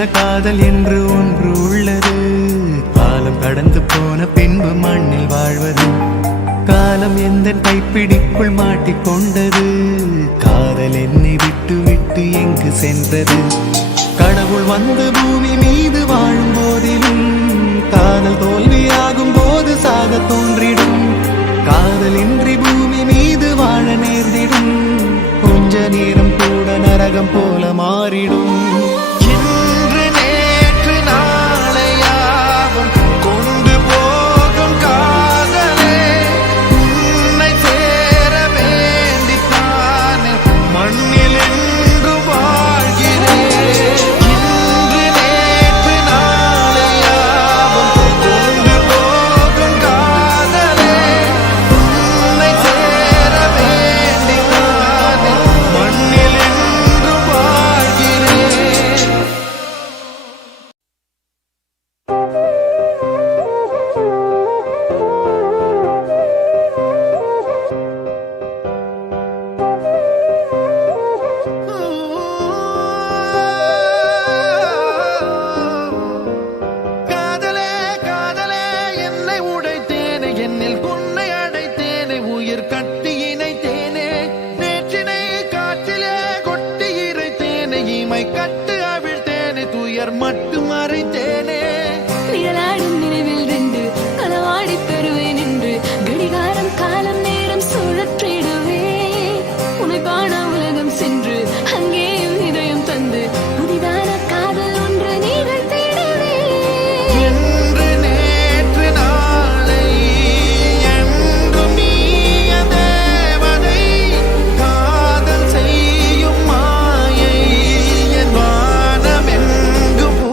உண்மையான காதல் என்று ஒன்று உள்ளது. காலம் கடந்து போன பின்பு மண்ணில் வாழ்வது. காலம் எந்த கைப்பிடிக்குள் மாட்டிக்கொண்டது. காதல் என்னை விட்டு விட்டு எங்கு சென்றது. கடவுள் வந்து பூமி மீது வாழும் போதிலும் காதல் தோல்வியாகும் போது சாக தோன்றிடும். காதலின்றி பூமி மீது வாழ நேர்ந்திடும். கொஞ்ச நேரம் கூட நரகம் போல மாறிடும். இன்று நேற்று நாளையாவும் கொண்டு போகும் காதலே உன்னை சேர வேண்டித்தானே மண்ணில் எங்கு வாழ்கிறேன். இன்று நேற்று நாளையாவும் கொண்டு போகும் காதலே உன்னை சேர வேண்டித்தானே மண்ணில் எங்கு வாழ்கிறேன். காதலே காதலே என்னை உடைத்தேனே, என்னில் கொன்னை அடைத்தேனே, உயிர் கட்டி இணைத்தேனே, நேற்றினை காற்றிலே கொட்டி இறைத்தேனே, இமை கட்டு அவிழ்த்தேனே, துயர் மட்டும் மறைத்தேனே. நிழலாடும் நினைவில் நின்று களவாடி பெறுவேன் என்று கடிகாரம் காலம் நேரம் சுழற்றிடுவேன். உன்னை காண உலகம் சென்று அங்கேயும் இதயம் தந்து புதிதான காதல் ஒன்று நீங்கள் தேடுவேன். என்று நேற்று நாளை என்றும் நீய தேவதை. காதல் செய்யும் மாயை என் வானம் எங்கு பூ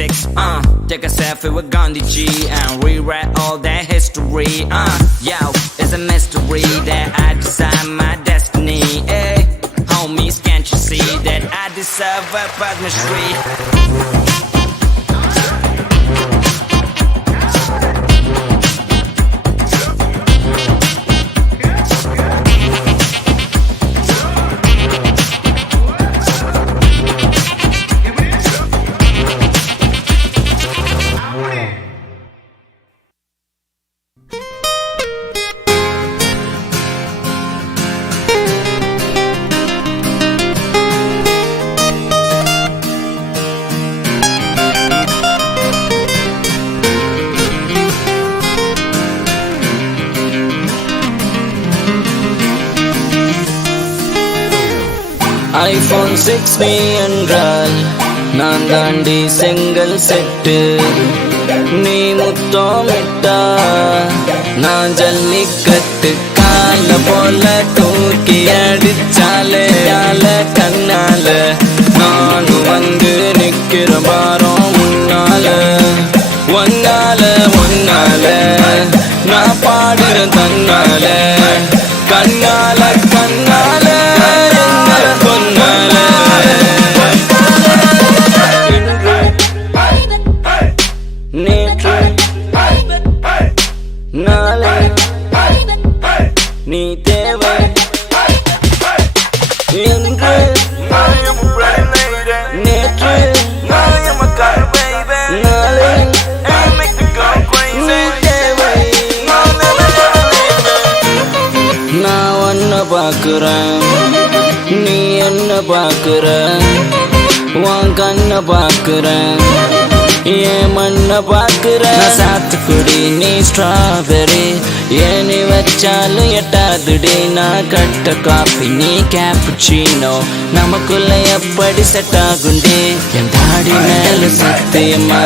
6. Take a selfie with Gandhi G and rewrite all that history. Yo, it's a mystery that I design my destiny. Homies, can't you see that I deserve a Padma Shri? iPhone 6 நீ என்றால் நான் தாண்டி செங்கல் set. நீ முத்தமிட்டா நான் ஜல்லிக்கட்டு. கால போல தூக்கி அடிச்சாலே ஆல கண்ணால நானும் வந்து நிக்கிற பாரம் முன்னால. ஒன்னால ஒன்னால நான் பாடுற தன்னால கண்ணால கண்ணால கொன்னால. நேற்று நாளை நீ தேவை என்று நேற்று நாளை நீ தேவை. நான் ஒன்ன பாக்குறேன் நீ என்ன பாக்குற. உன் கண்ண பாக்குறேன் ஏன் மண்ண பாக்குற. சாத்துக்குடி நீ ஸ்ட்ராபெரி ஏனி வச்சாலும் எட்டாதுடி. நான் கட்ட காஃபி நீ கேப்புச்சினோ நமக்குள்ள எப்படி செட் ஆகுண்டி. என் தாடி மேல சத்தியமா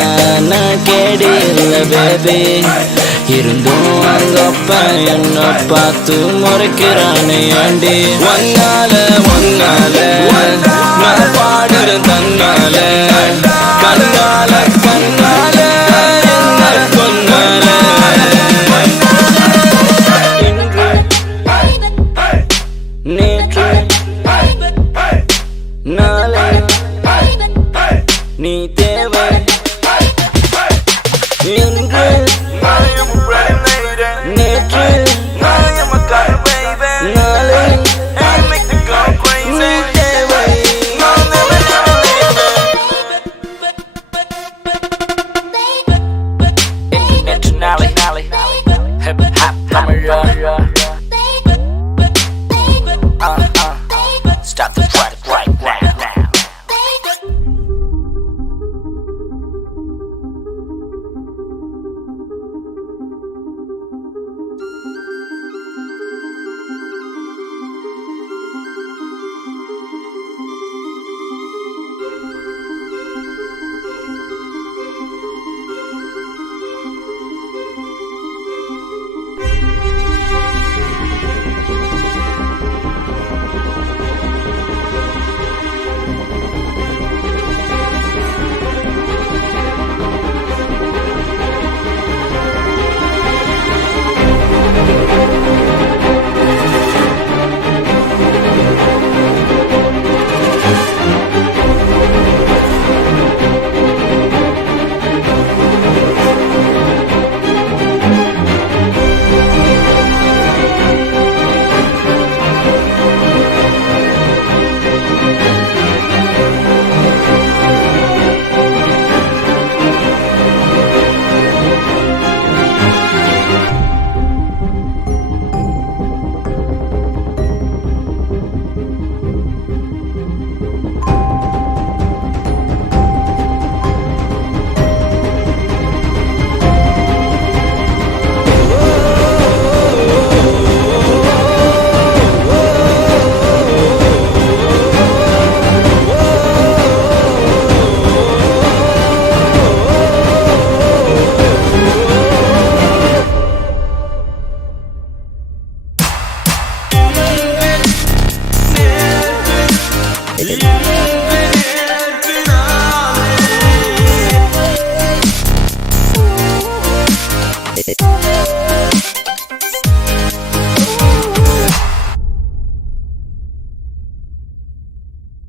நான் கேடி இல்ல பேபி. இருந்தும் அங்கப்ப என்ன பார்த்து முறைக்கிறானே ஆண்டி. ஒன்னால ஒன்னால நான் பாடுற தன்னால கண்ணால கண்ணால என்ன கொன்னால. நேற்று நாளை நீ தேவை என்று நேற்று நாளை நீ தேவை. Internationally, hip hop, Tamil. Stop the track right now. it.